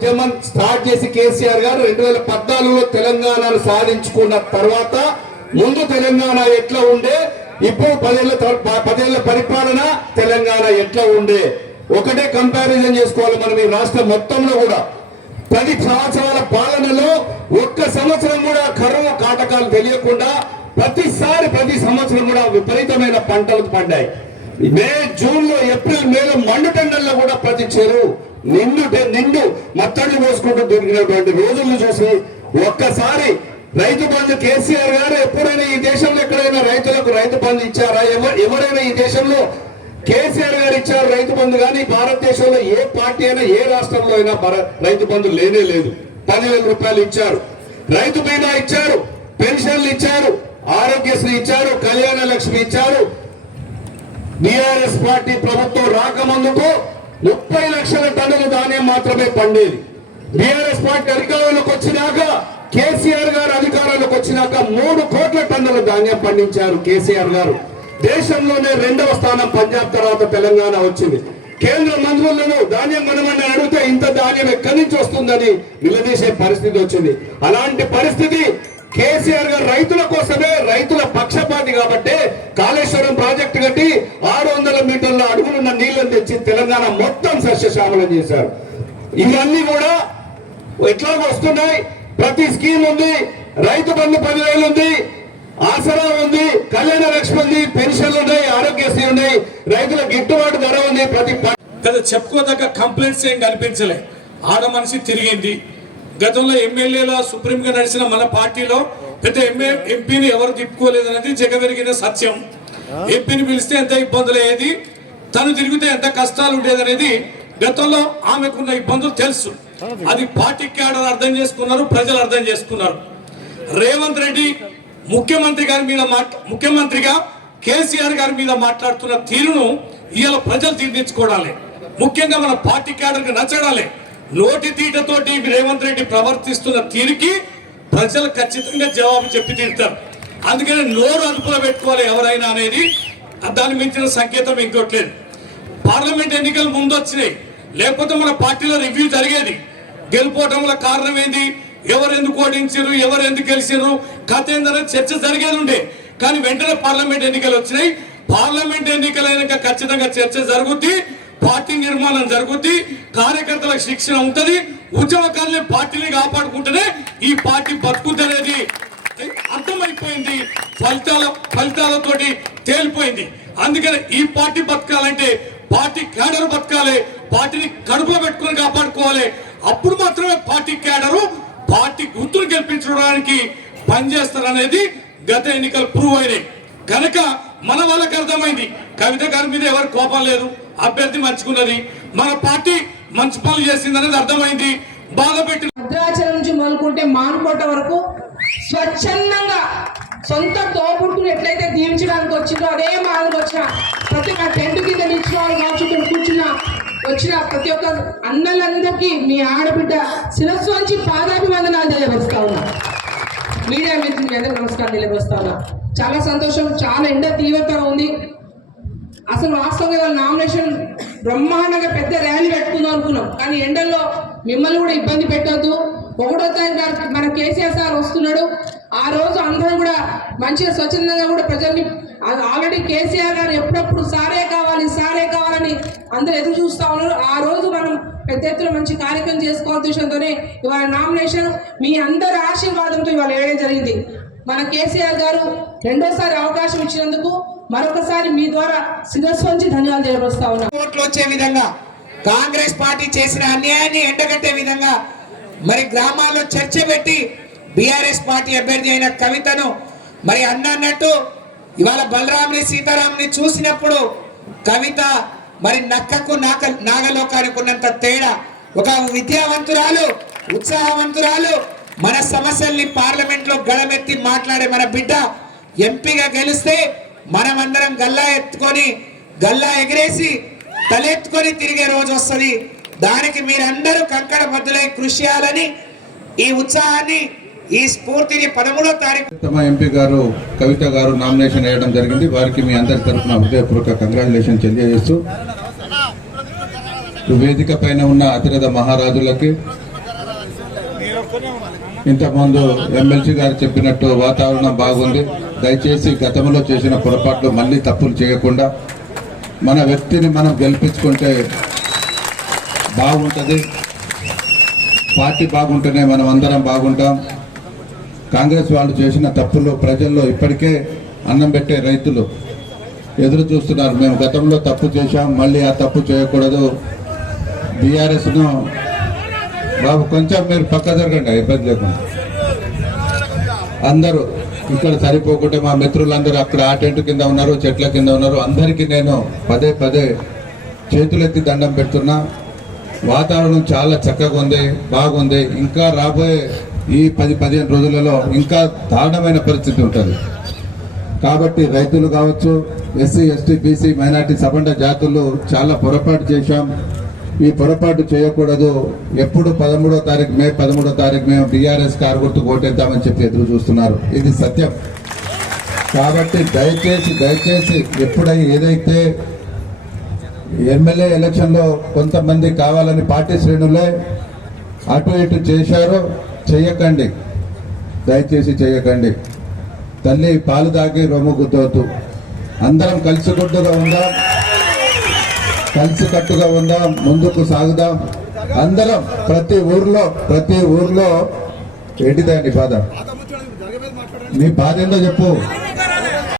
ఉద్యమం స్టార్ట్ చేసి కేసీఆర్ గారు రెండు వేల పద్నాలుగులో తెలంగాణను సాధించుకున్న తర్వాత ముందు తెలంగాణ ఎట్లా ఉండే ఇప్పుడు పదేళ్ళ ప- పదేళ్ళ పరిపాలన తెలంగాణ ఎట్లా ఉండే? ఒకటే కంపారిజన్ చేసుకోవాలి మనం ఈ రాష్ట్రం మొత్తంలో కూడా. పది సంవత్సరాల పాలనలో ఒక్క సంవత్సరం కూడా కరువు కాటకాలు తెలియకుండా ప్రతిసారి ప్రతి సంవత్సరం కూడా విపరీతమైన పంటలు పండాయి. మే జూన్లో ఏప్రిల్ మేలో మండుటెండల్లో కూడా ప్రతి చెరువు నిండు నిండు మత్తళ్ళు పోసుకుంటూ దొరికినటువంటి రోజులను చూసి ఒక్కసారి రైతు బంధు కేసీఆర్ గారు ఎప్పుడైనా ఈ దేశంలో ఎక్కడైనా రైతులకు రైతు బంధు ఇచ్చారా? ఎవరైనా ఈ దేశంలో కేసీఆర్ గారు ఇచ్చారు రైతు బంధు కానీ భారతదేశంలో ఏ పార్టీ అయినా ఏ రాష్ట్రంలో అయినా రైతు బంధు లేనే లేదు. పదివేల రూపాయలు ఇచ్చారు. రైతు బీమా ఇచ్చారు పెన్షన్లు ఇచ్చారు ఆరోగ్యశ్రీ ఇచ్చారు కళ్యాణ లక్ష్మి ఇచ్చారు. బీఆర్ఎస్ పార్టీ ప్రభుత్వం రాకముందుకు ముప్పై లక్షల టన్నుల ధాన్యం మాత్రమే పండేది. బీఆర్ఎస్ పార్టీ అధికారంలోకి వచ్చినాక కేసీఆర్ గారు అధికారంలోకి వచ్చినాక మూడు కోట్ల టన్నుల ధాన్యం పండించారు కేసీఆర్ గారు. దేశంలోనే రెండవ స్థానం పంజాబ్ తర్వాత తెలంగాణ వచ్చింది. కేంద్ర మంత్రులను ధాన్యం కొనమని అడిగితే ఇంత ధాన్యం ఎక్కడి నుంచి వస్తుందని నిలదీసే పరిస్థితి వచ్చింది. అలాంటి పరిస్థితి కేసీఆర్ గారు రైతుల కోసమే రైతుల పక్షపాతి కాబట్టి కాళేశ్వరం ప్రాజెక్టు కట్టి ఆరు వందల మీటర్ల నీళ్ళను తెచ్చి తెలంగాణ మొత్తం సస్యశ్యామలం చేశారు. ఇవన్నీ కూడా ఎట్లా వస్తున్నాయి. ప్రతి స్కీమ్ ఉంది. రైతు బంధు పదివేలు ఉంది. ఆసరా ఉంది. కళ్యాణ లక్ష్మి ఉంది. పెన్షన్లు ఉన్నాయి. ఆరోగ్యశ్రీ ఉన్నాయి. రైతుల గిట్టుబాటు ధర ఉంది. ప్రతి కదా చెప్పుకోదగ్గ కంప్లైంట్స్ ఏం కనిపించలే. ఆడ మనిషి తిరిగింది. గతంలో ఎమ్మెల్యేల సుప్రీంగా నడిచిన మన పార్టీలో పెద్ద ఎంఏ ఎంపీని ఎవరు తిప్పుకోలేదనేది జగవెరిగిన సత్యం. ఎంపీని పిలిస్తే ఎంత ఇబ్బందులు అయ్యేది? తను తిరిగితే ఎంత కష్టాలు ఉండేదనేది గతంలో ఆమెకున్న ఇబ్బందులు తెలుసు. అది పార్టీ క్యాడర్ అర్థం చేసుకున్నారు ప్రజలు అర్థం చేసుకున్నారు. రేవంత్ రెడ్డి ముఖ్యమంత్రి గారి మీద ముఖ్యమంత్రిగా కేసీఆర్ గారి మీద మాట్లాడుతున్న తీరును ఇవాళ ప్రజలు తీర్చుకోవాలి ముఖ్యంగా మన పార్టీ క్యాడర్కి నచ్చడాలి. నోటి తీటతోటి రేవంత్ రెడ్డి ప్రవర్తిస్తున్న తీరుకి ప్రజలు ఖచ్చితంగా జవాబు చెప్పి తీరుతారు. అందుకని నోరు అదుపులో పెట్టుకోవాలి ఎవరైనా అనేది దాని మించిన సంకేతం ఇంకోట్లేదు పార్లమెంట్ ఎన్నికలు ముందు వచ్చినాయి. లేకపోతే మన పార్టీలో రివ్యూ జరిగేది. గెలుపోవటంలో కారణం ఏంది? ఎవరు ఎందుకు ఓడించారు ఎవరు ఎందుకు గెలిచారు కథ ఏందనే చర్చ జరిగేది ఉండే. కానీ వెంటనే పార్లమెంట్ ఎన్నికలు వచ్చినాయి. పార్లమెంట్ ఎన్నికలైనాక ఖచ్చితంగా చర్చ జరుగుద్ది. పార్టీ నిర్మాణం జరుగుద్ది. కార్యకర్తలకు శిక్షణ ఉంటుంది. ఉద్యమకాలని పార్టీని కాపాడుకుంటేనే ఈ పార్టీ బతుకుద్దనేది అర్థమైపోయింది. ఫలితాల ఫలితాలతోటి తేలిపోయింది. అందుకని ఈ పార్టీ బతకాలంటే పార్టీ క్యాడర్ బతకాలి పార్టీని కడుపులో పెట్టుకుని కాపాడుకోవాలి. అప్పుడు మాత్రమే పార్టీ క్యాడరు పార్టీ గుర్తును గెలిపించడానికి పనిచేస్తారనేది గత ఎన్నికలు ప్రూవ్ అయినాయి. కనుక మన వాళ్ళకి అర్థమైంది. కవిత గారి మీద ఎవరు కోపం లేదు అభ్యర్థి మంచుకున్నది. మన పార్టీ మంచి పనులు చేసింది అనేది అర్థమైంది. బాధ పెట్టి భద్రాచలం నుంచి మొదలుకుంటే మానుకోట వరకు స్వచ్ఛందంగా సొంత తోబుట్టును ఎట్లయితే దీవించడానికి వచ్చిందో అదే మానకు వచ్చిన ప్రతి ఒక్క టెంట్ కింద నిల్చుకోవాలి కావచ్చు ఇక్కడ కూర్చున్న వచ్చిన ప్రతి ఒక్క అన్నలందరికీ మీ ఆడబిడ్డ శిరస్సు వంచి పాదాభివందనాలు తెలియవరుస్తా ఉన్నా. మీడియా మిత్రులు మీ అందరికీ నమస్కారం తెలియవరుస్తా ఉన్నా. చాలా సంతోషం చాలా ఎండ తీవ్రత ఉంది. అసలు వాస్తవంగా నామినేషన్ బ్రహ్మాండంగా పెద్ద ర్యాలీ పెట్టుకుందాం అనుకున్నాం. కానీ ఎండల్లో మిమ్మల్ని కూడా ఇబ్బంది పెట్టొద్దు. ఒకటో తారీఖు మన కేసీఆర్ సార్ వస్తున్నాడు. ఆ రోజు అందరం కూడా మంచిగా స్వచ్ఛందంగా కూడా ప్రజల్ని అది ఆల్రెడీ కేసీఆర్ గారు ఎప్పుడప్పుడు సారే కావాలి సారే కావాలని అందరూ ఎదురు చూస్తూ ఉన్నారు. ఆ రోజు మనం పెద్ద ఎత్తున మంచి కార్యక్రమం చేసుకోవాల్సిన ఉద్దేశంతోనే ఇవాళ నామినేషన్ మీ అందరి ఆశీర్వాదంతో ఇవాళ వేయడం జరిగింది. మన కేసీఆర్ గారు రెండోసారి అవకాశం ఇచ్చినందుకు మరొకసారి మీ ద్వారా శిరస్సు ధన్యవాదాలు తెలియపరుస్తా ఉన్నాం. ఓట్లు వచ్చే విధంగా కాంగ్రెస్ పార్టీ చేసిన అన్యాయాన్ని ఎండగట్టే విధంగా మరి గ్రామాల్లో చర్చ పెట్టి బీఆర్ఎస్ పార్టీ అభ్యర్థి అయిన కవితను మరి అన్నట్టు ఇవాళ బలరాముని సీతారాంని చూసినప్పుడు కవిత మరి నక్కకు నాక నాగలోకానికి ఉన్నంత తేడా. ఒక విద్యావంతురాలు ఉత్సాహవంతురాలు మన సమస్యల్ని పార్లమెంట్లో మాట్లాడే మన బిడ్డ ఎంపీగా గెలిస్తే మనమందరం గల్లా ఎత్తుకొని గల్లా ఎగిరేసి తలెత్తుకొని తిరిగే రోజు వస్తుంది. దానికి మీరందరూ కంకణ బద్దులై కృషి చేయాలని ఈ ఉత్సాహాన్ని ఈ స్ఫూర్తిని పదమూడో తారీఖు ఎంపీ గారు కవిత గారు నామినేషన్ వేయడం జరిగింది. వారికి మీ అందరి తరఫున హృదయపూర్వక కంగ్రాచులేషన్ తెలియజేస్తూ వేదిక పైన ఉన్న అతిరథ మహారాజులకి ఇంతకుముందు ఎమ్మెల్సీ గారు చెప్పినట్టు వాతావరణం బాగుంది. దయచేసి గతంలో చేసిన పొరపాట్లు మళ్ళీ తప్పులు చేయకుండా మన వ్యక్తిని మనం గెలిపించుకుంటే బాగుంటుంది. పార్టీ బాగుంటేనే మనం అందరం బాగుంటాం. కాంగ్రెస్ వాళ్ళు చేసిన తప్పులు ప్రజల్లో ఇప్పటికే అన్నం పెట్టే రైతులు. ఎదురు చూస్తున్నారు. మేము గతంలో తప్పు చేశాం మళ్ళీ ఆ తప్పు చేయకూడదు. బీఆర్ఎస్ను బాబు కొంచెం మీరు పక్క జరగండి ఇబ్బంది లేకుండా. అందరూ ఇక్కడ సరిపోకుంటే మా మిత్రులందరూ అక్కడ ఆ టెంట్ కింద ఉన్నారు చెట్ల కింద ఉన్నారు. అందరికీ నేను పదే పదే చేతులెత్తి దండం పెడుతున్నా. వాతావరణం చాలా చక్కగా ఉంది బాగుంది. ఇంకా రాబోయే ఈ పది పదిహేను రోజులలో ఇంకా దారుణమైన పరిస్థితి ఉంటుంది. కాబట్టి రైతులు కావచ్చు ఎస్సీ ఎస్టీ బీసీ మైనార్టీ సబండ జాతులు చాలా పొరపాటు చేశాం. ఈ పొరపాటు చేయకూడదు. ఎప్పుడు పదమూడో తారీఖు మే పదమూడో తారీఖు మేము టీఆర్ఎస్ కారు గుర్తు ఓటేద్దామని చెప్పి ఎదురు చూస్తున్నారు. ఇది సత్యం. కాబట్టి దయచేసి దయచేసి ఎప్పుడై ఏదైతే ఎమ్మెల్యే ఎలక్షన్లో కొంతమంది కావాలని పార్టీ శ్రేణులే అటు ఇటు చేశారు చెయ్యకండి. దయచేసి చేయకండి తల్లి పాలు తాగి రొమ్ము గుద్దవద్దు అందరం కలిసికట్టుగా ఉందాం. కలిసి కట్టుగా ఉందాం. ముందుకు సాగుదాం. అందరం ప్రతి ఊర్లో ప్రతి ఊర్లో ఏంటిదండి బాధ? మీ బాధ ఏందో చెప్పు.